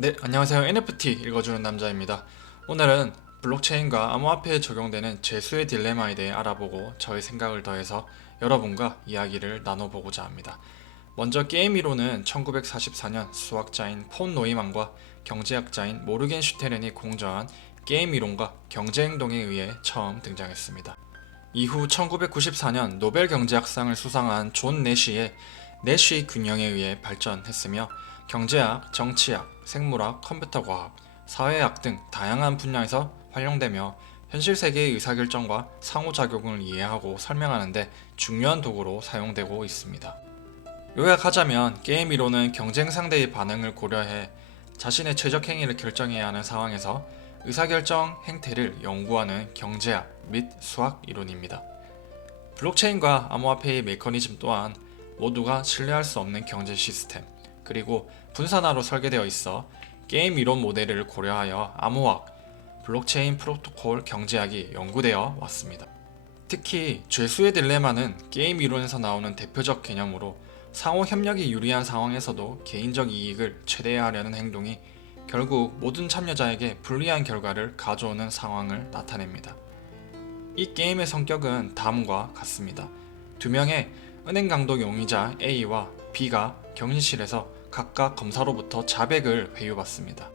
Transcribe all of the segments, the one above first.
네, 안녕하세요. NFT 읽어주는 남자입니다. 오늘은 블록체인과 암호화폐에 적용되는 재수의 딜레마에 대해 알아보고 저의 생각을 더해서 여러분과 이야기를 나눠보고자 합니다. 먼저 게임 이론은 1944년 수학자인 폰 노이만과 경제학자인 모르겐 슈테른이 공저한 게임 이론과 경제행동에 의해 처음 등장했습니다. 이후 1994년 노벨 경제학상을 수상한 존 내시의 내시 균형에 의해 발전했으며 경제학, 정치학, 생물학, 컴퓨터과학, 사회학 등 다양한 분야에서 활용되며 현실 세계의 의사결정과 상호작용을 이해하고 설명하는 데 중요한 도구로 사용되고 있습니다. 요약하자면 게임 이론은 경쟁 상대의 반응을 고려해 자신의 최적 행위를 결정해야 하는 상황에서 의사결정 행태를 연구하는 경제학 및 수학 이론입니다. 블록체인과 암호화폐의 메커니즘 또한 모두가 신뢰할 수 없는 경제 시스템, 그리고 분산화로 설계되어 있어 게임 이론 모델을 고려하여 암호학, 블록체인 프로토콜 경제학이 연구되어 왔습니다. 특히 죄수의 딜레마는 게임 이론에서 나오는 대표적 개념으로 상호 협력이 유리한 상황에서도 개인적 이익을 최대화하려는 행동이 결국 모든 참여자에게 불리한 결과를 가져오는 상황을 나타냅니다. 이 게임의 성격은 다음과 같습니다. 두 명의 은행 강도 용의자 A와 B가 경리실에서 각각 검사로부터 자백을 회유받습니다.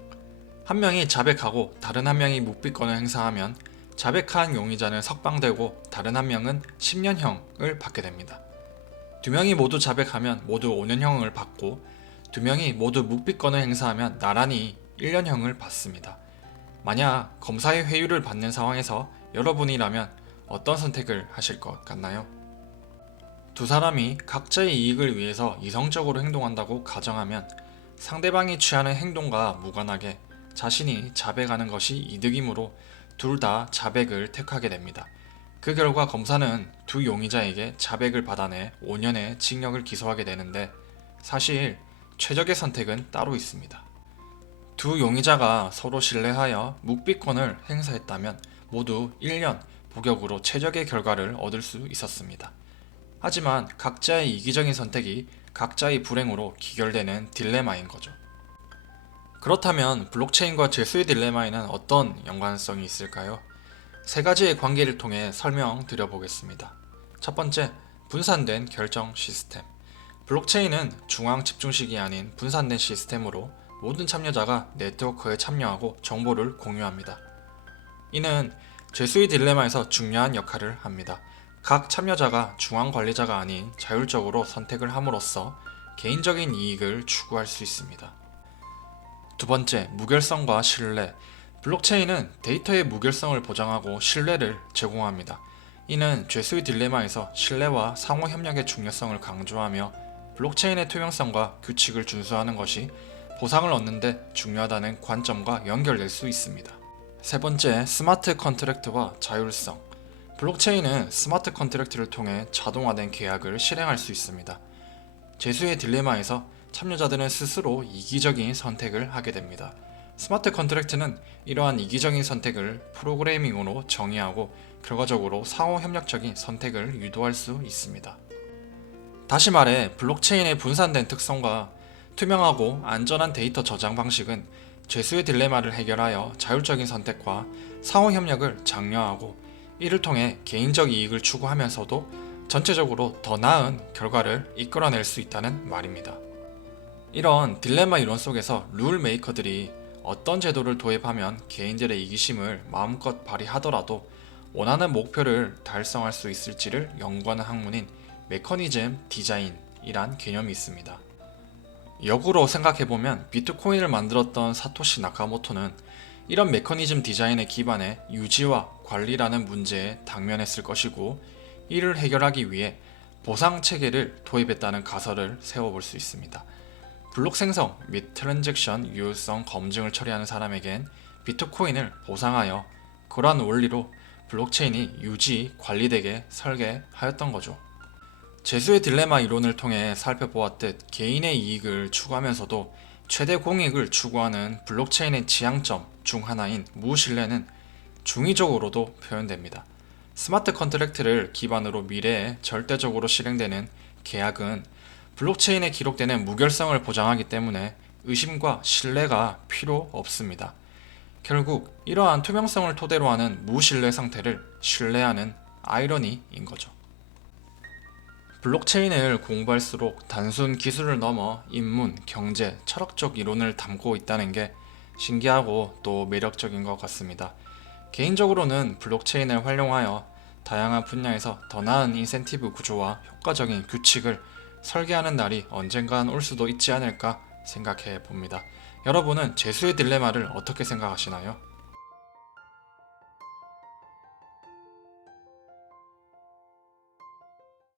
한 명이 자백하고 다른 한 명이 묵비권을 행사하면 자백한 용의자는 석방되고 다른 한 명은 10년형을 받게 됩니다. 두 명이 모두 자백하면 모두 5년형을 받고 두 명이 모두 묵비권을 행사하면 나란히 1년형을 받습니다. 만약 검사의 회유를 받는 상황에서 여러분이라면 어떤 선택을 하실 것 같나요? 두 사람이 각자의 이익을 위해서 이성적으로 행동한다고 가정하면 상대방이 취하는 행동과 무관하게 자신이 자백하는 것이 이득이므로 둘 다 자백을 택하게 됩니다. 그 결과 검사는 두 용의자에게 자백을 받아내 5년의 징역을 기소하게 되는데 사실 최적의 선택은 따로 있습니다. 두 용의자가 서로 신뢰하여 묵비권을 행사했다면 모두 1년 복역으로 최적의 결과를 얻을 수 있었습니다. 하지만 각자의 이기적인 선택이 각자의 불행으로 기결되는 딜레마인 거죠. 그렇다면 블록체인과 죄수의 딜레마에는 어떤 연관성이 있을까요? 세 가지의 관계를 통해 설명드려 보겠습니다. 첫 번째, 분산된 결정 시스템. 블록체인은 중앙 집중식이 아닌 분산된 시스템으로 모든 참여자가 네트워크에 참여하고 정보를 공유합니다. 이는 죄수의 딜레마에서 중요한 역할을 합니다. 각 참여자가 중앙 관리자가 아닌 자율적으로 선택을 함으로써 개인적인 이익을 추구할 수 있습니다. 두 번째, 무결성과 신뢰. 블록체인은 데이터의 무결성을 보장하고 신뢰를 제공합니다. 이는 죄수의 딜레마에서 신뢰와 상호 협력의 중요성을 강조하며 블록체인의 투명성과 규칙을 준수하는 것이 보상을 얻는 데 중요하다는 관점과 연결될 수 있습니다. 세 번째, 스마트 컨트랙트와 자율성. 블록체인은 스마트 컨트랙트를 통해 자동화된 계약을 실행할 수 있습니다. 죄수의 딜레마에서 참여자들은 스스로 이기적인 선택을 하게 됩니다. 스마트 컨트랙트는 이러한 이기적인 선택을 프로그래밍으로 정의하고 결과적으로 상호 협력적인 선택을 유도할 수 있습니다. 다시 말해 블록체인의 분산된 특성과 투명하고 안전한 데이터 저장 방식은 죄수의 딜레마를 해결하여 자율적인 선택과 상호 협력을 장려하고 이를 통해 개인적 이익을 추구하면서도 전체적으로 더 나은 결과를 이끌어낼 수 있다는 말입니다. 이런 딜레마 이론 속에서 룰 메이커들이 어떤 제도를 도입하면 개인들의 이기심을 마음껏 발휘하더라도 원하는 목표를 달성할 수 있을지를 연구하는 학문인 메커니즘 디자인이란 개념이 있습니다. 역으로 생각해보면 비트코인을 만들었던 사토시 나카모토는 이런 메커니즘 디자인에 기반해 유지와 관리라는 문제에 당면했을 것이고 이를 해결하기 위해 보상 체계를 도입했다는 가설을 세워볼 수 있습니다. 블록 생성 및 트랜잭션 유효성 검증을 처리하는 사람에겐 비트코인을 보상하여 그러한 원리로 블록체인이 유지, 관리되게 설계하였던 거죠. 재수의 딜레마 이론을 통해 살펴보았듯 개인의 이익을 추구하면서도 최대 공익을 추구하는 블록체인의 지향점 중 하나인 무신뢰는 중의적으로도 표현됩니다. 스마트 컨트랙트를 기반으로 미래에 절대적으로 실행되는 계약은 블록체인에 기록되는 무결성을 보장하기 때문에 의심과 신뢰가 필요 없습니다. 결국 이러한 투명성을 토대로 하는 무신뢰 상태를 신뢰하는 아이러니인 거죠. 블록체인을 공부할수록 단순 기술을 넘어 인문, 경제, 철학적 이론을 담고 있다는 게 신기하고 또 매력적인 것 같습니다. 개인적으로는 블록체인을 활용하여 다양한 분야에서 더 나은 인센티브 구조와 효과적인 규칙을 설계하는 날이 언젠간 올 수도 있지 않을까 생각해 봅니다. 여러분은 재수의 딜레마를 어떻게 생각하시나요?